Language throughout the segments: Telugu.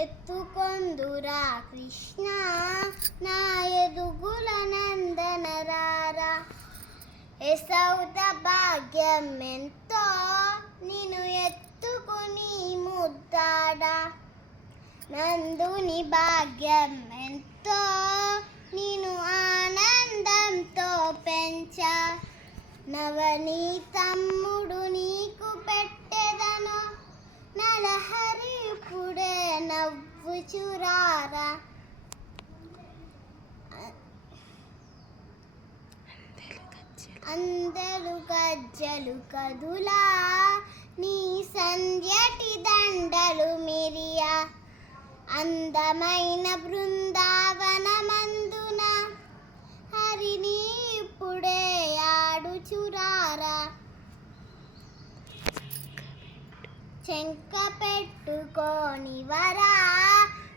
ఎత్తుకొందురా కృష్ణ నా ఎదుగుల నందనరారా. యశోద భాగ్యం ఎంతో నిన్ను ఎత్తుకుని ముద్దాడా. నందుని భాగ్యం ఎంతో నిన్ను ఆనందంతో పెంచా. నవనీతమ్ముడు నీకు పెట్టెదను నలహరి ఇప్పుడే నవ్వుచురారా. అందరు గజ్జలు కదులా నీ సంధ్యటి దండలు మిరియా. అందమైన బృందావనమందున హరిని ఇప్పుడే ఆడుచురారా. చెంక పెట్టుకోని వరా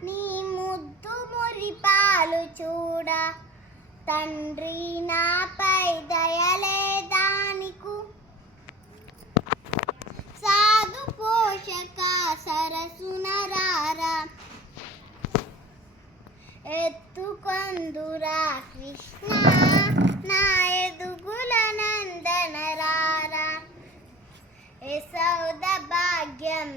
నీ ముద్దు మురిపాలు చూడ. తండ్రి నాపై దయలేదానికు సాధు పోషక సరసునరారా. ఎత్తుకొందురా కృష్ణ నా ఎదుగుల నందనరారా. యశోద భాగ్యం